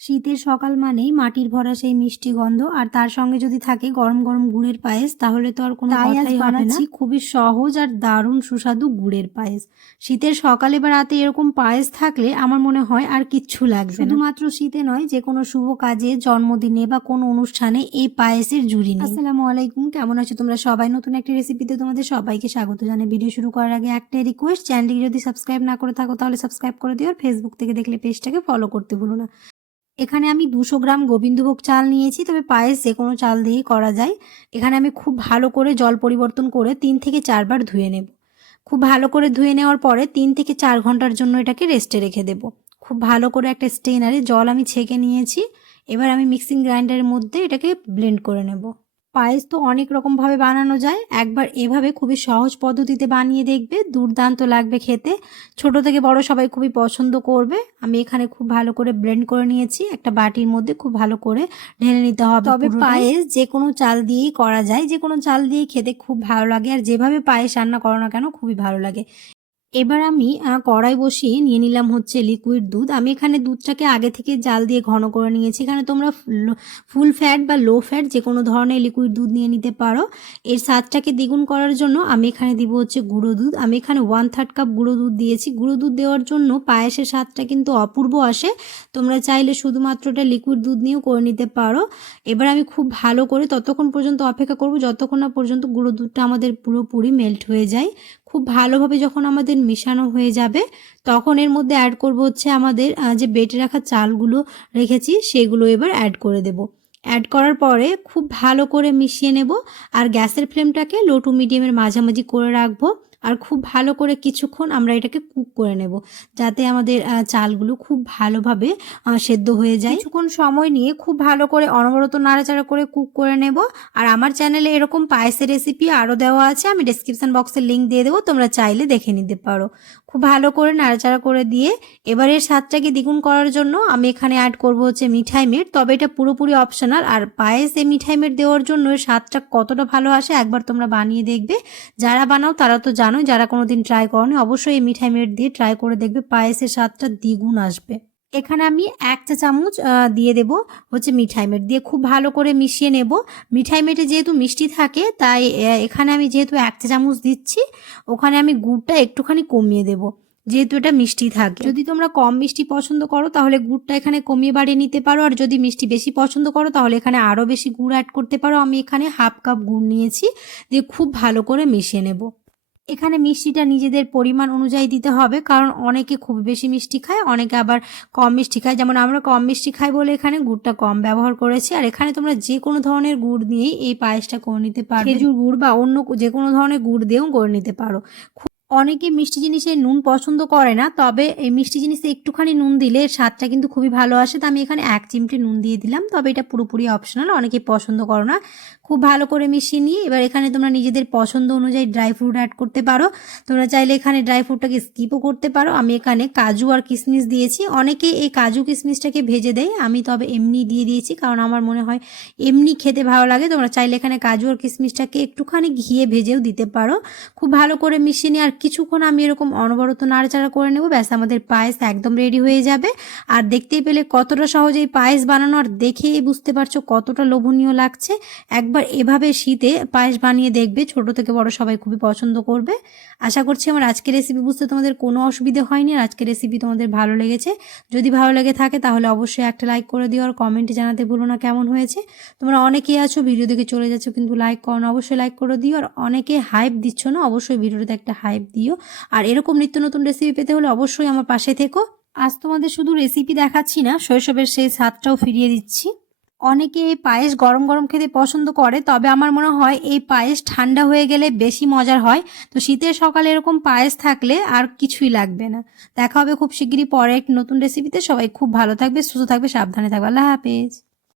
শীতের সকাল মানেই মাটির ভরা সেই মিষ্টি গন্ধ আর তার সঙ্গে যদি থাকে গরম গরম গুড়ের পায়েস তাহলে তো আর কোনো কথাই হবে না। খুবই সহজ আর দারুণ সুস্বাদু গুড়ের পায়েস। শীতের সকালে বা রাতে এরকম পায়েস থাকলে আমার মনে হয় আর কিচ্ছু লাগবে না। শুধুমাত্র শীতে নয় যে কোনো শুভ কাজে জন্মদিনে বা কোনো অনুষ্ঠানে এই পায়েসের জুড়ি নেই। আসসালামু আলাইকুম কেমন আছো তোমরা? সবাই নতুন একটি রেসিপিতে তোমাদের সবাইকে স্বাগত জানাই। ভিডিও শুরু করার আগে একটাই রিকোয়েস্ট চ্যানেলটিকে যদি সাবস্ক্রাইব না করে থাকো তাহলে সাবস্ক্রাইব করে দিও আর ফেসবুক থেকে দেখলে পেজটাকে ফলো করতে ভুলো না। এখানে আমি দুশো গ্রাম গোবিন্দভোগ চাল নিয়েছি, তবে পায়েস যে কোনো চাল দিয়েই করা যায়। এখানে আমি খুব ভালো করে জল পরিবর্তন করে তিন থেকে চারবার ধুয়ে নেব। খুব ভালো করে ধুয়ে নেওয়ার পরে তিন থেকে চার ঘণ্টার জন্য এটাকে রেস্টে রেখে দেব। খুব ভালো করে একটা স্টেনারে জল আমি ছেঁকে নিয়েছি, এবার আমি মিক্সিং গ্রাইন্ডারের মধ্যে এটাকে ব্লেন্ড করে নেব। পায়েস তো অনেক রকমভাবে বানানো যায়। একবার এভাবে খুবই সহজ পদ্ধতিতে বানিয়ে দেখবে দুর্দান্ত লাগবে খেতে। ছোট থেকে বড় সবাই খুবই পছন্দ করবে। আমি এখানে খুব ভালো করে ব্লেন্ড করে নিয়েছি। একটা বাটির মধ্যে খুব ভালো করে ঢেলে নিতে হবে তবে পায়েস যে কোনো চাল দিয়েই করা যায়। যে কোনো চাল দিয়ে খেতে খুব ভালো লাগে। আর যেভাবে পায়েস রান্না করো না কেন খুবই ভালো লাগে। এবার আমি কড়াই বসিয়ে নিয়ে নিলাম হচ্ছে লিকুইড দুধ। আমি এখানে দুধটাকে আগে থেকে জাল দিয়ে ঘন করে নিয়েছি। এখানে তোমরা ফুল ফ্যাট বা লো ফ্যাট যে কোনো ধরনের লিকুইড দুধ নিয়ে নিতে পারো। এর স্বাদটাকে দ্বিগুণ করার জন্য আমি এখানে দিব হচ্ছে গুঁড়ো দুধ। আমি এখানে ওয়ান থার্ড কাপ গুঁড়ো দুধ দিয়েছি। গুঁড়ো দুধ দেওয়ার জন্য পায়েসের স্বাদটা কিন্তু অপূর্ব আসে। তোমরা চাইলে শুধুমাত্র এটা লিকুইড দুধ নিয়েও করে নিতে পারো। এবার আমি খুব ভালো করে ততক্ষণ পর্যন্ত অপেক্ষা করব, যতক্ষণ না পর্যন্ত গুঁড়ো দুধটা আমাদের পুরোপুরি মেল্ট হয়ে যায়। খুব ভালোভাবে যখন আমাদের মিশানো হয়ে যাবে, তখন এর মধ্যে অ্যাড করব হচ্ছে আমাদের যে বেটে রাখা চালগুলো রেখেছি, সেগুলো এবার অ্যাড করে দেব। অ্যাড করার পরে খুব ভালো করে মিশিয়ে নেব, আর গ্যাসের ফ্লেমটাকে লো টু মিডিয়ামের মাঝামাঝি করে রাখব। আর খুব ভালো করে কিছুক্ষণ আমরা এটাকে কুক করে নেব, যাতে আমাদের চালগুলো খুব ভালোভাবে সেদ্ধ হয়ে যায়। কিছুক্ষণ সময় নিয়ে খুব ভালো করে অনবরত নাড়াচাড়া করে কুক করে নেব। আর আমার চ্যানেলে এরকম পায়েসের রেসিপি আরও দেওয়া আছে, আমি ডেসক্রিপশন বক্সে লিঙ্ক দিয়ে দেবো, তোমরা চাইলে দেখে নিতে পারো। খুব ভালো করে নাড়াচাড়া করে দিয়ে এবারের স্বাদটাকে দ্বিগুণ করার জন্য আমি এখানে অ্যাড করব হচ্ছে মিঠাই মিট, তবে এটা পুরোপুরি অপশনাল আর পায়েসে মিঠাই মিট দেওয়ার জন্য এর স্বাদটা কতটা ভালো আসে একবার তোমরা বানিয়ে দেখবে। যারা বানাও তারা তো জানো যারা কোনোদিন ট্রাই করনি, অবশ্যই এই মিঠাই মেট দিয়ে ট্রাই করে দেখবে, পায়েসের স্বাদটা দ্বিগুণ আসবে। এখানে আমি এক চা চামচ দিয়ে দেব হচ্ছে মিঠাই মেট দিয়ে খুব ভালো করে মিশিয়ে নেব। মিঠাই মেটে যেহেতু মিষ্টি থাকে, তাই এখানে আমি যেহেতু এক চা চামচ দিচ্ছি, ওখানে আমি গুড়টা একটুখানি কমিয়ে দেব, যেহেতু এটা মিষ্টি থাকে। যদি তোমরা কম মিষ্টি পছন্দ করো, তাহলে গুড়টা এখানে কমিয়ে বাড়িয়ে নিতে পারো, আর যদি মিষ্টি বেশি পছন্দ করো, তাহলে এখানে আরও বেশি গুড় অ্যাড করতে পারো। আমি এখানে হাফ কাপ গুড় নিয়েছি, দিয়ে খুব ভালো করে মিশিয়ে নেব। এখানে মিষ্টিটা নিজেদের পরিমাণ অনুযায়ী দিতে হবে, কারণ অনেকে খুব বেশি মিষ্টি খায়, অনেকে আবার কম মিষ্টি খায়। যেমন আমরা কম মিষ্টি খাই বলে এখানে গুড়টা কম ব্যবহার করেছি, আর এখানে তোমরা যে কোনো ধরনের গুড় দিয়েই এই পায়েসটা করে নিতে পারো খেজুর গুড় বা অন্য যে কোনো ধরনের গুড় দিয়েও করে নিতে পারো। অনেকে মিষ্টি জিনিসে নুন পছন্দ করে না, তবে এই মিষ্টি জিনিসে একটুখানি নুন দিলে স্বাদটা কিন্তু খুবই ভালো আসে। তো আমি এখানে এক চিমটে নুন দিয়ে দিলাম, তবে এটা পুরোপুরি অপশনাল অনেকে পছন্দ করো না। খুব ভালো করে মিশিয়ে নিয়ে, এবার এখানে তোমরা নিজেদের পছন্দ অনুযায়ী ড্রাই ফ্রুট অ্যাড করতে পারো। তোমরা চাইলে এখানে ড্রাই ফ্রুটটাকে স্কিপও করতে পারো। আমি এখানে কাজু আর কিশমিশ দিয়েছি। অনেকে এই কাজু কিশমিশটাকে ভেজে দেয়, আমি তবে এমনি দিয়ে দিয়েছি, কারণ আমার মনে হয় এমনি খেতে ভালো লাগে। তোমরা চাইলে এখানে কাজু আর কিশমিশটাকে একটুখানি ঘিয়ে ভেজেও দিতে পারো। খুব ভালো করে মিশিয়ে নিয়ে, আর কিছুক্ষণ আমি এরকম অনবরত নাড়াচাড়া করে নেব, ব্যাস আমাদের পায়েস একদম রেডি হয়ে যাবে। আর দেখতেই পেলে কতটা সহজেই পায়েস বানানো, আর দেখেই বুঝতে পারছ কতটা লোভনীয় লাগছে। একবার এভাবে শীতে পায়েস বানিয়ে দেখবে, ছোট থেকে বড় সবাই খুবই পছন্দ করবে। আশা করছি আমার আজকের রেসিপি বুঝতে তোমাদের কোনো অসুবিধে হয়নি, আর আজকের রেসিপি তোমাদের ভালো লেগেছে। যদি ভালো লেগে থাকে তাহলে অবশ্যই একটা লাইক করে দিও, আর কমেন্টে জানাতে ভুলো না কেমন হয়েছে। তোমরা অনেকেই আছো ভিডিও দেখে চলে যাচ্ছ, কিন্তু লাইক করো অবশ্যই লাইক করে দিও, আর অনেকে হাইপ দিচ্ছ না, অবশ্যই ভিডিওতে একটা হাইপ দিও। আর এরকম নিত্য নতুন রেসিপি পেতে হলে অবশ্যই আমার পাশে থেকো। আজ তোমাদের শুধু রেসিপি দেখাচ্ছি না, শৈশবের সেই স্বাদটাও ফিরিয়ে দিচ্ছি। অনেকে এই পায়েস গরম গরম খেতে পছন্দ করে, তবে আমার মনে হয় এই পায়েস ঠান্ডা হয়ে গেলে বেশি মজার হয়। তো শীতের সকালে এরকম পায়েস থাকলে আর কিছুই লাগবে না। দেখা হবে খুব শিগগিরই পরে এক নতুন রেসিপিতে সবাই খুব ভালো থাকবে, সুস্থ থাকবে, সাবধানে থাকবে। আল্লাহ হাফেজ।